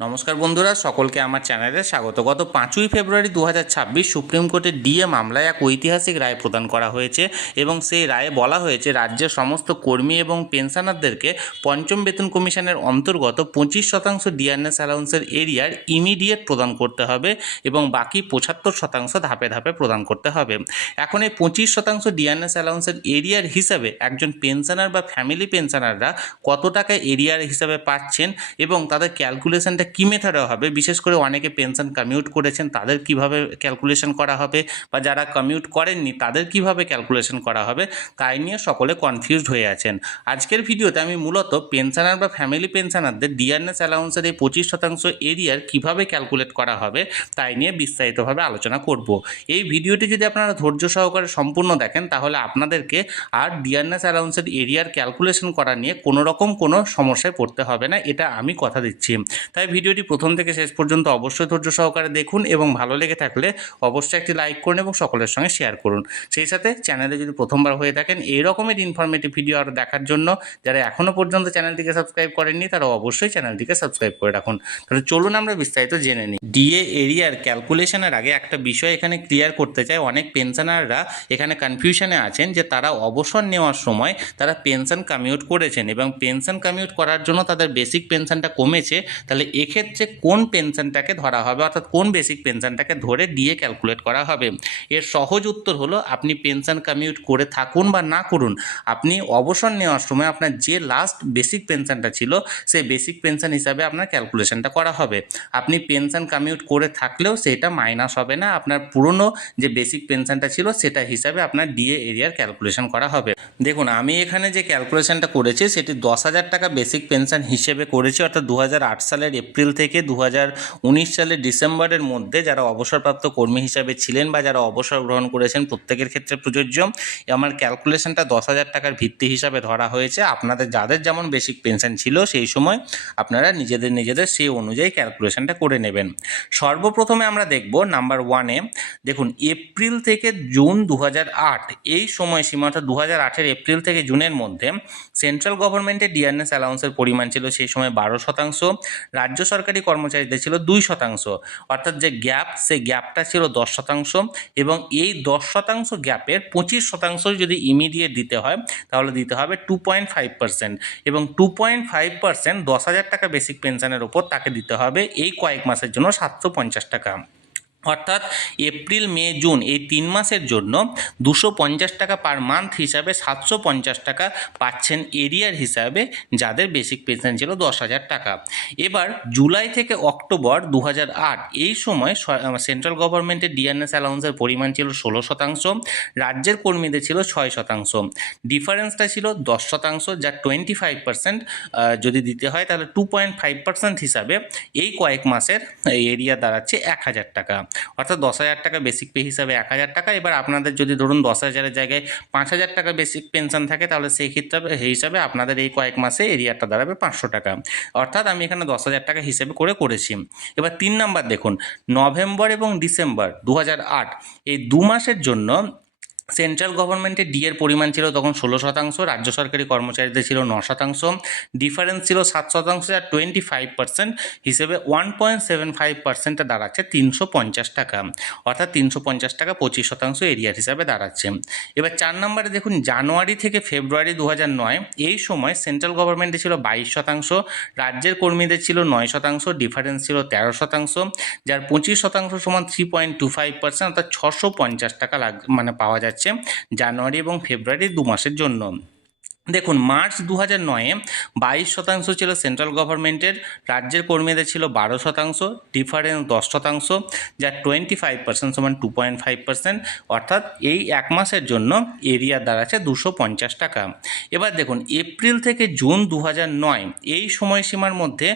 নমস্কার বন্ধুরা, সকলকে আমার চ্যানেলে স্বাগত। গত 5ই ফেব্রুয়ারি 2026 সুপ্রিম কোর্টের ডিএ মামলায় এক ঐতিহাসিক রায় প্রদান করা হয়েছে এবং সেই রায়ে বলা হয়েছে রাজ্যের সমস্ত কর্মী এবং পেনশনারদেরকে পঞ্চম বেতন কমিশনের অন্তর্গত 25% ডিআরএস অ্যালাউন্সের এরিয়ার ইমিডিয়েট প্রদান করতে হবে এবং বাকি 75% ধাপে ধাপে প্রদান করতে হবে। এখন এই 25% ডিআরএস অ্যালাউন্সের এরিয়ার হিসাবে একজন পেনশনার বা ফ্যামিলি পেনশনাররা কত টাকা এরিয়ার হিসাবে পাচ্ছেন এবং তাদের ক্যালকুলেশনটা কী মেথডে হবে, বিশেষ করে অনেকে পেনশন কমিউট করেছেন তাদের কিভাবে ক্যালকুলেশন করা হবে বা যারা কমিউট করেননি তাদের কিভাবে ক্যালকুলেশন করা হবে, তাই নিয়ে সকলে কনফিউজড হয়ে আছেন। আজকের ভিডিওতে আমি মূলত পেনশনার বা ফ্যামিলি পেনশনারদের ডিআরএস অ্যালাউন্সের এই 25% এরিয়ার কিভাবে ক্যালকুলেট করা হবে তাই নিয়ে বিস্তারিতভাবে আলোচনা করব। এই ভিডিওটি যদি আপনারা ধৈর্য সহকারে সম্পূর্ণ দেখেন তাহলে আপনাদেরকে আর ডিআরএস অ্যালাউন্সের এরিয়ার ক্যালকুলেশন করা নিয়ে কোনো রকম কোনো সমস্যায় পড়তে হবে না, এটা আমি কথা দিচ্ছি। তাই ভিডিওটি প্রথম থেকে শেষ পর্যন্ত অবশ্যই ধৈর্য সহকারে দেখুন এবং ভালো লেগে থাকলে অবশ্যই একটি লাইক করুন এবং সকলের সঙ্গে শেয়ার করুন। সেই সাথে চ্যানেলে যদি প্রথমবার হয়ে থাকেন এই রকমের ইনফরমেটিভ ভিডিও আরও দেখার জন্য যারা এখনও পর্যন্ত চ্যানেলটিকে সাবস্ক্রাইব করেননি তারা অবশ্যই চ্যানেলটিকে সাবস্ক্রাইব করে রাখুন। তাহলে চলুন আমরা বিস্তারিত জেনে নিই। ডিএ এরিয়ার ক্যালকুলেশনের আগে একটা বিষয় এখানে ক্লিয়ার করতে চাই। অনেক পেনশনাররা এখানে কনফিউশনে আছেন যে তারা অবসর নেওয়ার সময় তারা পেনশন কমিউট করেছেন এবং পেনশন কমিউট করার জন্য তাদের বেসিক পেনশনটা কমেছে, তাহলে এক্ষেত্রে কোন পেনশনটাকে ধরা হবে অর্থাৎ কোন বেসিক পেনশনটাকে ধরে ডিএ ক্যালকুলেট করা হবে। এর সহজ উত্তর হলো আপনি পেনশন কমিউট করে থাকুন বা না করুন, আপনি অবসর নেওয়ার সময় আপনার যে লাস্ট বেসিক পেনশনটা ছিল সেই বেসিক পেনশন হিসাবে আপনার ক্যালকুলেশনটা করা হবে। আপনি পেনশন কমিউট করে থাকলেও সেটা মাইনাস হবে না, আপনার পুরনো যে বেসিক পেনশনটা ছিল সেটা হিসাবে আপনার ডিএ এরিয়ার ক্যালকুলেশন করা হবে। দেখুন, আমি এখানে যে ক্যালকুলেশনটা করেছি সেটি 10,000 টাকা বেসিক পেনশন হিসেবে করেছি, অর্থাৎ 2008 সালের এপ্রিল থেকে 2019 সালের ডিসেম্বরের মধ্যে যারা অবসরপ্রাপ্ত কর্মী হিসাবে ছিলেন বা যারা অবসর গ্রহণ করেছেন প্রত্যেকের ক্ষেত্রে প্রযোজ্য। আমার ক্যালকুলেশনটা 10,000 টাকার ভিত্তি হিসাবে ধরা হয়েছে। আপনাদের যাদের যেমন বেসিক পেনশন ছিল সেই সময় আপনারা নিজেদের সেই অনুযায়ী ক্যালকুলেশনটা করে নেবেন। সর্বপ্রথমে আমরা দেখব নাম্বার 1-এ, দেখুন এপ্রিল থেকে জুন 2008 এই সময়সীমা, অর্থাৎ 2008-এর এপ্রিল থেকে জুনের মধ্যে সেন্ট্রাল গভর্নমেন্টের ডিআরএস অ্যালাউন্সের পরিমাণ ছিল সেই সময় 12%, রাজ্য সরকারি কর্মচারীদের ছিল 2%, অর্থাৎ যে গ্যাপ সেই গ্যাপটা ছিল 10%, এবং এই 10% গ্যাপের 25% যদি ইমিডিয়েট দিতে হয় তাহলে দিতে হবে 2.5%, এবং 2.5% 10,000 টাকা বেসিক পেনশনের ওপর তাকে দিতে হবে এই কয়েক মাসের জন্য 750 টাকা। অর্থাৎ এপ্রিল মে জুন এই 3 মাসের জন্য 250 টাকা পার মান্থ হিসাবে 750 টাকা পাচ্ছেন এরিয়ার হিসাবে যাদের বেসিক পেনশন ছিল 10,000 টাকা। এবার জুলাই থেকে অক্টোবর 2008 এই সময় সেন্ট্রাল গভর্নমেন্টের ডিআরএস অ্যালাউন্সের পরিমাণ ছিল 16%, রাজ্যের কর্মীদের ছিল 6%। ডিফারেন্সটা ছিল 10%, যা 25% যদি দিতে হয় তাহলে 2.5% হিসাবে এই কয়েক মাসের এরিয়া দাঁড়াচ্ছে 1,000 টাকা, অর্থাৎ 10,000 টাকা বেসিক পে হিসাবে 1,000 টাকা। এবার আপনাদের যদি ধরুন 10,000-এর জায়গায় 5,000 টাকা বেসিক পেনশন থাকে তাহলে সেই ক্ষেত্রে হিসাবে আপনাদের এই কয়েক মাসে এরিয়াটা দাঁড়াবে 500 টাকা, অর্থাৎ আমি এখানে 10,000 টাকা হিসেবে করেছি। এবার 3 নাম্বার দেখুন, নভেম্বর এবং ডিসেম্বর 2008 এই 2 মাসের জন্য সেন্ট্রাল গভর্নমেন্টের ডিএর পরিমাণ ছিল তখন 16%, রাজ্য সরকারি কর্মচারীদের ছিল 9%, ডিফারেন্স ছিল 7%, আর 25% হিসেবে 1.75% দাঁড়াচ্ছে 350 টাকা, অর্থাৎ 350 টাকা 25% এরিয়ার হিসাবে দাঁড়াচ্ছে। এবার 4 নম্বরে দেখুন, জানুয়ারি থেকে ফেব্রুয়ারি 2009 এই সময় সেন্ট্রাল গভর্নমেন্টে ছিল 22%, রাজ্যের কর্মীদের ছিল 9%, ডিফারেন্স ছিল 13%, যার 25% সমান 3.25%, অর্থাৎ 650 টাকা পাওয়া যাচ্ছে জানুয়ারি এবং ফেব্রুয়ারি 2 মাসের জন্য। দেখুন, মার্চ 2009-এ 22% ছিল সেন্ট্রাল গভর্নমেন্টের, রাজ্যের কর্মীদের ছিল 12%, ডিফারেন্স 10%, যার 25% সমান 2.5%, অর্থাৎ এই এক মাসের জন্য এরিয়া দাঁড়াচ্ছে 250 টাকা। এবার দেখুন, এপ্রিল থেকে জুন 2009 এই সময়সীমার মধ্যে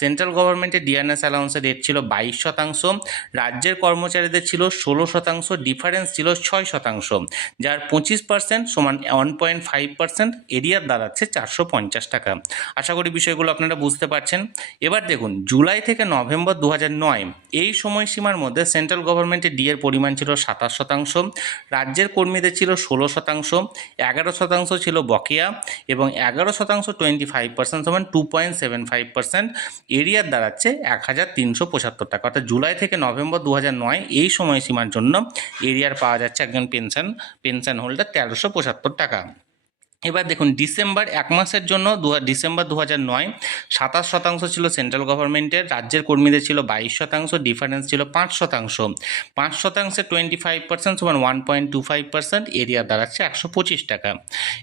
সেন্ট্রাল গভর্নমেন্টের ডিআরএস অ্যালাউন্সের রেট ছিল 22%, রাজ্যের কর্মচারীদের ছিল 16%, ডিফারেন্স ছিল 6%, যার 25% সমান 1.5%, এরিয়ার দাঁড়াচ্ছে 450 টাকা। আশা করি বিষয়গুলো আপনারা বুঝতে পারছেন। এবার দেখুন জুলাই থেকে নভেম্বর 2009 এই সময়সীমার মধ্যে সেন্ট্রাল গভর্নমেন্টের ডিএর পরিমাণ ছিল 27%, রাজ্যের কর্মীদের ছিল 16%, 11% ছিল বকেয়া এবং 11% 25% সমান 2.75%, এরিয়ার দাঁড়াচ্ছে 1375 টাকা। অর্থাৎ জুলাই থেকে নভেম্বর 2009 এই সময়সীমার জন্য এরিয়ার পাওয়া যাচ্ছে একজন পেনশন হোল্ডার 1375 টাকা। এবার দেখুন ডিসেম্বর এক মাসের জন্য ডিসেম্বর 2009 27% ছিল সেন্ট্রাল গভর্নমেন্টের, রাজ্যের কর্মীদের ছিল 22%, ডিফারেন্স ছিল 5%, 5%, 25% সমান 1.25%, এরিয়া দাঁড়াচ্ছে 125 টাকা।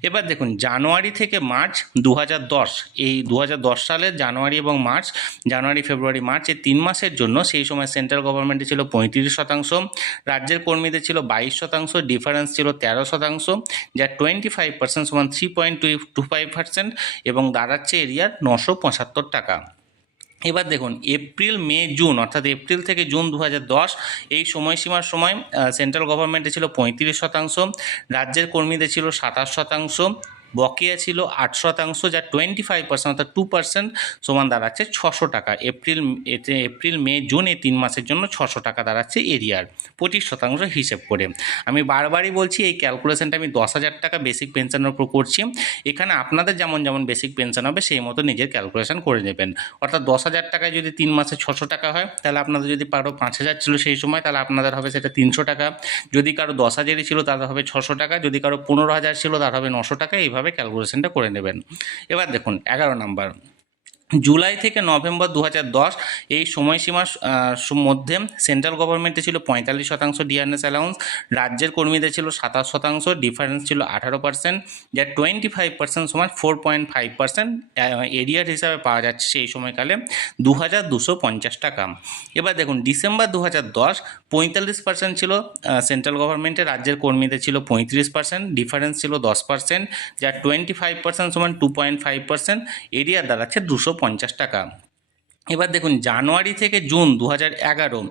এবার দেখুন জানুয়ারি থেকে মার্চ 2010 এই 2010 সালের জানুয়ারি এবং মার্চ, জানুয়ারি ফেব্রুয়ারি মার্চ এই 3 মাসের জন্য সেই সময় সেন্ট্রাল গভর্নমেন্টে ছিল 35%, রাজ্যের কর্মীদের ছিল 22%, ডিফারেন্স ছিল 13%, যা 25% সমান 3.25% এবং দাঁড়াচ্ছে এরিয়ার 975 টাকা। এবার দেখুন এপ্রিল মে জুন অর্থাৎ এপ্রিল থেকে জুন 2010 এই সময়সীমার সময় সেন্ট্রাল গভর্নমেন্টে ছিল 35%, রাজ্যের কর্মীদের ছিল 27%, বকেয়া ছিল 8%, যা 25% অর্থাৎ 2% সমান দাঁড়াচ্ছে 600 টাকা। এপ্রিল মে জুন এই 3 মাসের জন্য 600 টাকা দাঁড়াচ্ছে এরিয়ার 25% হিসেব করে। আমি বারবারই বলছি এই ক্যালকুলেশনটা আমি 10,000 টাকা বেসিক পেনশনের উপর করছি। এখানে আপনাদের যেমন যেমন বেসিক পেনশন হবে সেই মতো নিজের ক্যালকুলেশন করে নেবেন। অর্থাৎ 10,000 টাকায় যদি 3 মাসে 600 টাকা হয় তাহলে আপনাদের যদি কারো 5,000 ছিল সেই সময় তাহলে আপনাদের হবে সেটা 300 টাকা, যদি কারো 10,000ই ছিল তাহলে হবে 600 টাকা, যদি কারো 15,000 ছিল তাহলে হবে 900 টাকা। এইভাবে ক্যালকুলেশনটা করে নেবেন। এবার দেখুন 11 নম্বর জুলাই থেকে নভেম্বর 2010 এই সময়সীমার মধ্যে সেন্ট্রাল গভর্নমেন্টে ছিল 45% ডিআরএস অ্যালাউন্স, রাজ্যের কর্মীদের ছিল 27%, ডিফারেন্স ছিল 18%, যা 25% সমান 4.5%, এরিয়ার হিসাবে পাওয়া যাচ্ছে সেই সময়কালে 2,250 টাকা। এবার দেখুন ডিসেম্বর 2010 45% ছিল সেন্ট্রাল গভর্নমেন্টের, রাজ্যের কর্মীদের ছিল 35%, ডিফারেন্স ছিল 10%, যা 25% সমান 2.5%, এরিয়ার দাঁড়াচ্ছে 250 টাকা। এবার দেখুন জানুয়ারি থেকে জুন 2011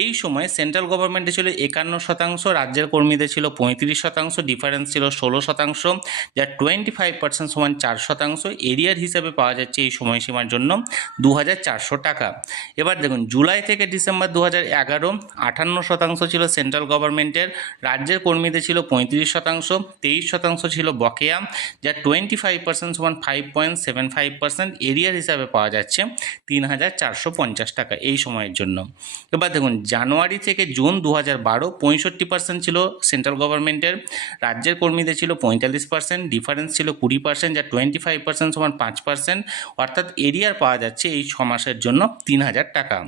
এই সময় সেন্ট্রাল গভর্নমেন্টে ছিল 51%, রাজ্যের কর্মীদের ছিল 35%, ডিফারেন্স ছিল 16%, যা 25% সমান 4%, এরিয়ার হিসাবে পাওয়া যাচ্ছে এই সময়সীমার জন্য 2,400 টাকা। এবার দেখুন জুলাই থেকে ডিসেম্বর 2011 58% ছিল সেন্ট্রাল গভর্নমেন্টের, রাজ্যের কর্মীদের ছিল 35%, 23% ছিল বকেয়া, যা 25% সমান 5.75%, এরিয়ার হিসাবে পাওয়া যাচ্ছে 3,450 টাকা এই সময়ের জন্য। এবার দেখুন জানুয়ারি থেকে জুন 2012 65% ছিল সেন্ট্রাল গভর্নমেন্টের, রাজ্যের কর্মীদের ছিল 45%, ডিফারেন্স ছিল 20%, যা 25% সমান 5%, অর্থাৎ এরিয়ার পাওয়া যাচ্ছে এই 6 মাসের জন্য 3,000 টাকা।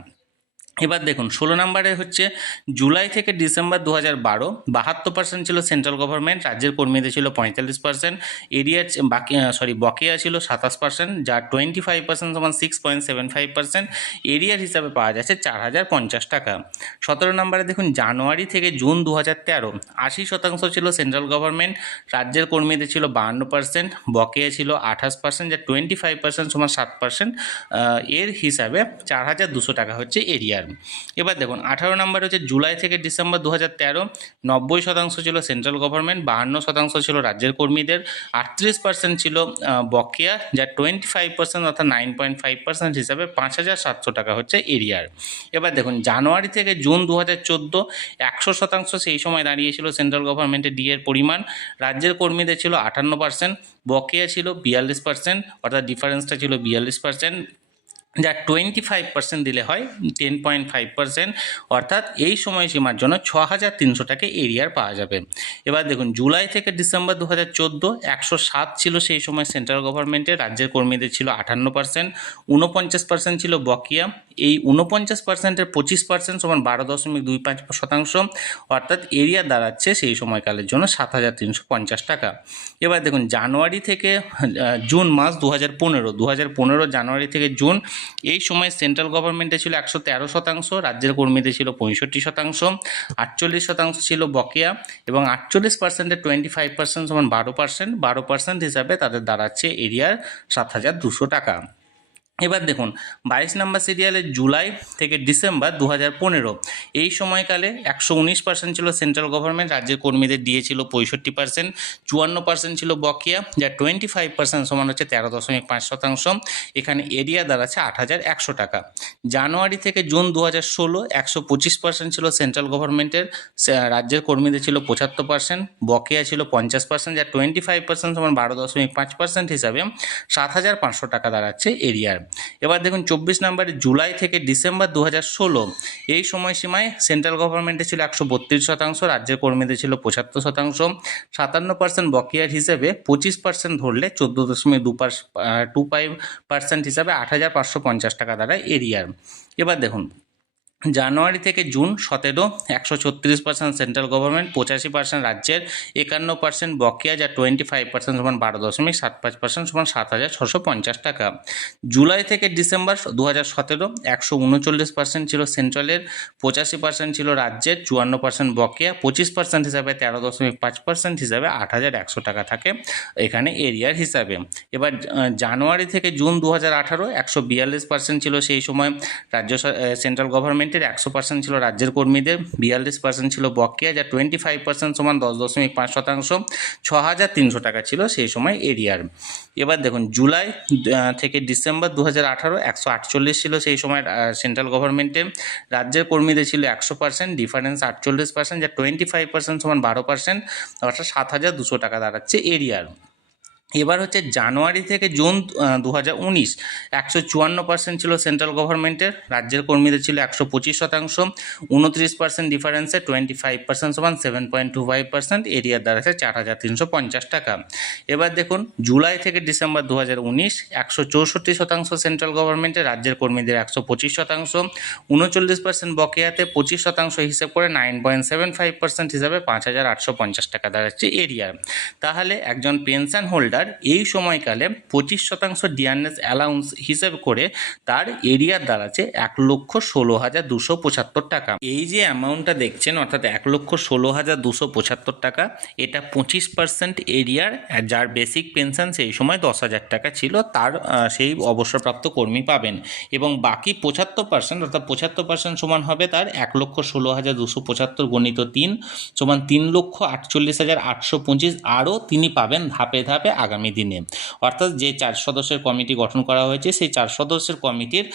এবার দেখুন 16 নম্বরে হচ্ছে জুলাই থেকে ডিসেম্বর 2012 72% ছিল সেন্ট্রাল গভর্নমেন্ট, রাজ্যের কর্মীদের ছিল 45%, এরিয়ার বকেয়া ছিল 27%, যা 25% সমান 6.75%, এরিয়ার হিসাবে পাওয়া যাচ্ছে 4,050 টাকা। 17 নম্বরে দেখুন জানুয়ারি থেকে জুন 2013 80% ছিল সেন্ট্রাল গভর্নমেন্ট, রাজ্যের কর্মীদের ছিল 52%, বকেয়া ছিল 28%, যা 25% সমান 7%, এর হিসাবে 4,200 টাকা হচ্ছে এরিয়ার। এবার দেখুন 18 নম্বর হচ্ছে জুলাই থেকে ডিসেম্বর 2013 90% ছিল সেন্ট্রাল গভর্নমেন্ট, 52% ছিল রাজ্যের কর্মীদের, 38% ছিল বকেয়া, যা 25% অর্থাৎ 9.5% হিসাবে 5,700 টাকা হচ্ছে এরিয়ার। এবার দেখুন জানুয়ারি থেকে জুন 2014 100% সেই সময় দাঁড়িয়েছিল সেন্ট্রাল গভর্নমেন্টের ডিএর পরিমাণ, রাজ্যের কর্মীদের ছিল 58%, বকেয়া ছিল 42%, অর্থাৎ ডিফারেন্সটা ছিল 42%, যা 25% দিলে হয় 10.5%, অর্থাৎ এই সময়সীমার জন্য 6,300 টাকা এরিয়ার পাওয়া যাবে। এবার দেখুন জুলাই থেকে ডিসেম্বর 2014 107 ছিল সেই সময় সেন্ট্রাল গভর্নমেন্টের, রাজ্যের কর্মীদের ছিল 58%, 49% ছিল বকেয়া, এই 49%-এর 25% সমান 12.25%, অর্থাৎ এরিয়া দাঁড়াচ্ছে সেই সময়কালের জন্য 7,350 টাকা। এবার দেখুন জানুয়ারি থেকে জুন মাস 2015 জানুয়ারি থেকে জুন এই সময় সেন্ট্রাল গভর্নমেন্টে ছিল 113%, রাজ্যের কর্মীদের ছিল 65%, 48% ছিল বকেয়া এবং 48%-এর 25% সমান 12% হিসাবে তাদের দাঁড়াচ্ছে এরিয়ার 7,200 টাকা। এবার দেখুন 22 নম্বর সিরিয়ালে জুলাই থেকে ডিসেম্বর 2015 এই সময়কালে 119% ছিল সেন্ট্রাল গভর্নমেন্ট, রাজ্যের কর্মীদের দিয়েছিল 65%, 54% ছিল বকেয়া, যা 25% সমান হচ্ছে 13.5%। এখানে এরিয়া দাঁড়াচ্ছে 8,100 টাকা। জানুয়ারি থেকে জুন 2016 125% ছিল সেন্ট্রাল গভর্নমেন্টের, রাজ্যের কর্মীদের ছিল 75%, বকেয়া ছিল 50%, যা 25% সমান 12.5% হিসাবে 7,500 টাকা দাঁড়াচ্ছে এরিয়ার। এবার দেখুন 24 নম্বরে জুলাই থেকে ডিসেম্বর 2016 এই সময়সীমায় সেন্ট্রাল গভর্নমেন্টে ছিল 132%, রাজ্যের কর্মীদের ছিল 75%, 57% বকেয়ার হিসেবে 25% ধরলে 14.25% হিসাবে 8,550 টাকা দাঁড়ায় এরিয়ার। এবার দেখুন জানুয়ারি থেকে জুন 17 136% সেন্ট্রাল গভর্নমেন্ট, 85% রাজ্যের, 51% বকেয়া, যা 25% সমান 12.75% সমান 7,650 টাকা। জুলাই থেকে ডিসেম্বর 2017 139% ছিল সেন্ট্রালের, 85% ছিল রাজ্যের, 54% বকেয়া, 25% হিসাবে 13.5% হিসাবে 8,100 টাকা থাকে এখানে এরিয়ার হিসাবে। এবার জানুয়ারি থেকে জুন 2018 142% ছিল সেই সময় রাজ্য সেন্ট্রাল গভর্নমেন্টের, 100% ছিল রাজ্যের কর্মীদের, 42% ছিল বকেয়া, যা 25% সমান 10.5%, 6,300 টাকা ছিল সেই সময় এরিয়ার। এবার দেখুন জুলাই থেকে ডিসেম্বর 2018 148 ছিল সেই সময় সেন্ট্রাল গভর্নমেন্টের, রাজ্যের কর্মীদের ছিল 100%, ডিফারেন্স 48%, যা 25% সমান 12%, অর্থাৎ 7,200 টাকা দাঁড়াচ্ছে এরিয়ার। এবার হচ্ছে জানুয়ারি থেকে জুন 2019 154% ছিল সেন্ট্রাল গভর্নমেন্টের, রাজ্যের কর্মীদের ছিল 125%, 29% ডিফারেন্সে 25% সমান 7.25%, এরিয়ার দাঁড়াচ্ছে 4,350 টাকা। এবার দেখুন জুলাই থেকে ডিসেম্বর 2019 164% সেন্ট্রাল গভর্নমেন্টের, রাজ্যের কর্মীদের 125%, 39% বকেয়াতে 25% হিসেব করে 9.75% হিসাবে 5,850 টাকা দাঁড়াচ্ছে এরিয়ার। তাহলে একজন পেনশন হোল্ডার এই সময়কালে 25% ডিয়ারনেস অ্যালাউন্স হিসেব করে তার এরিয়ার দাঁড়াচ্ছে 1,16,275 টাকা। এই যে অ্যামাউন্টটা দেখছেন অর্থাৎ 1,16,275 টাকা, এটা 25% এরিয়ার, যার বেসিক পেনশন সেই সময় 10,000 টাকা ছিল তার সেই অবসরপ্রাপ্ত কর্মী পাবেন, এবং বাকি 75% অর্থাৎ 75% সমান হবে তার 1,16,275 গণিত 3 সমান 3,48,825 আরও তিনি পাবেন ধাপে ধাপে আগামী দিনে। অর্থাৎ যে 4 সদস্যের কমিটি গঠন করা হয়েছে সেই 4 সদস্যের কমিটির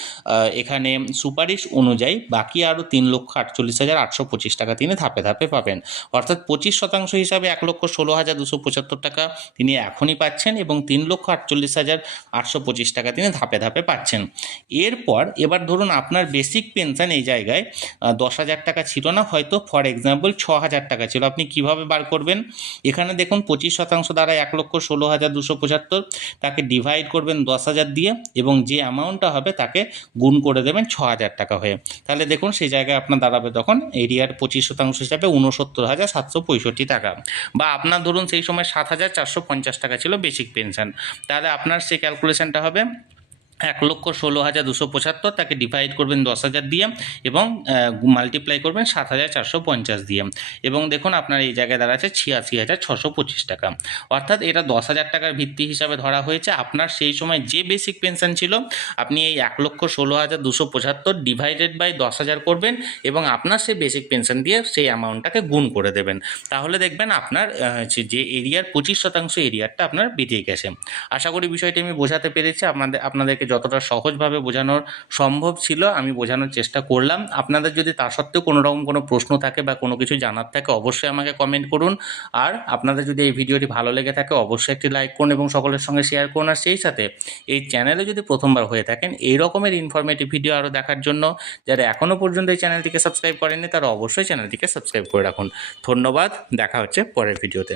এখানে সুপারিশ অনুযায়ী বাকি আরও 3,48,825 টাকা তিনি ধাপে ধাপে পাবেন। অর্থাৎ 25% হিসাবে 1,16,275 টাকা তিনি এখনই পাচ্ছেন এবং 3,48,825 টাকা তিনি ধাপে ধাপে পাচ্ছেন। এবার ধরুন আপনার বেসিক পেনশন এই জায়গায় 10,000 টাকা ছিল না, হয়তো ফর এক্সাম্পল 6,000 টাকা ছিল। আপনি কিভাবে বার করবেন? এখানে দেখুন 25% দ্বারা 1,16,275, তাকে ডিভাইড করবেন 10,000 দিয়ে এবং যে অ্যামাউন্টটা হবে তাকে গুণ করে দেবেন 6,000 টাকা হয়ে। তাহলে দেখুন সেই জায়গায় আপনার দাঁড়াবে তখন এরিয়ার 25% হিসাবে 69,765 টাকা, বা আপনার ধরুন সেই সময় 7,450 টাকা ছিল বেসিক পেনশন, তাহলে আপনার সেই ক্যালকুলেশনটা হবে 1,16,275, তাকে ডিভাইড করবেন 10,000 দিয়ে এবং মাল্টিপ্লাই করবেন 7,450 দিয়ে, এবং দেখুন আপনার এই জায়গায় দাঁড়াচ্ছে 86,625 টাকা। অর্থাৎ এটা 10,000 টাকার ভিত্তি হিসাবে ধরা হয়েছে। আপনার সেই সময় যে বেসিক পেনশন ছিল আপনি এই 1,16,275 ডিভাইডেড বাই 10,000 করবেন এবং আপনার সেই বেসিক পেনশন দিয়ে সেই অ্যামাউন্টটাকে গুণ করে দেবেন। তাহলে দেখবেন আপনার যে এরিয়ার 25% এরিয়ারটা আপনার বেরিয়ে গেছে। আশা করি বিষয়টি আমি বোঝাতে পেরেছি। আপনাদেরকে যতটা সহজভাবে বোঝানোর সম্ভব ছিল আমি বোঝানোর চেষ্টা করলাম। আপনাদের যদি তা সত্ত্বেও কোনো রকম কোনো প্রশ্ন থাকে বা কোনো কিছু জানার থাকে অবশ্যই আমাকে কমেন্ট করুন। আর আপনাদের যদি এই ভিডিওটি ভালো লেগে থাকে অবশ্যই একটি লাইক করুন এবং সকলের সঙ্গে শেয়ার করুন। আর সেই সাথে এই চ্যানেলে যদি প্রথমবার হয়ে থাকেন এই রকমের ইনফরমেটিভ ভিডিও আরও দেখার জন্য যারা এখনও পর্যন্ত এই চ্যানেলটিকে সাবস্ক্রাইব করেননি তারা অবশ্যই চ্যানেলটিকে সাবস্ক্রাইব করে রাখুন। ধন্যবাদ, দেখা হচ্ছে পরের ভিডিওতে।